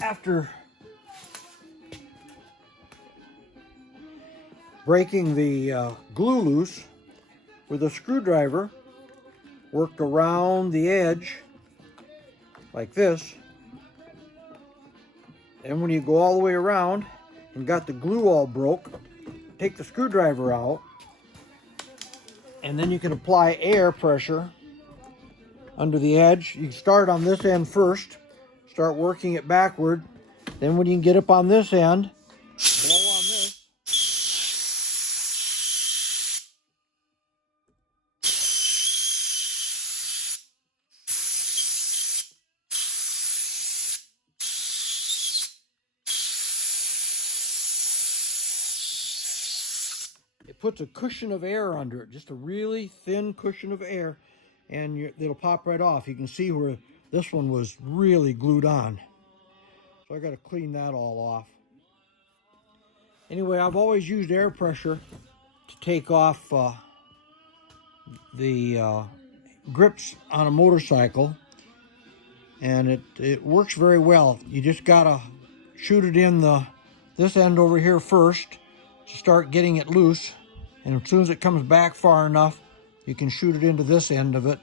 after breaking the glue loose with a screwdriver, worked around the edge like this. And when you go all the way around and got the glue all broke, take the screwdriver out, and then you can apply air pressure under the edge. You start on this end first, start working it backward. Then when you can get up on this end, blow on this. It puts a cushion of air under it, just a really thin cushion of air, and it'll pop right off. You can see where this one was really glued on. So I got to clean that all off. Anyway, I've always used air pressure to take off the grips on a motorcycle, and it works very well. You just gotta shoot it in this end over here first to start getting it loose, and as soon as it comes back far enough, you can shoot it into this end of it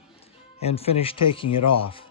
and finish taking it off.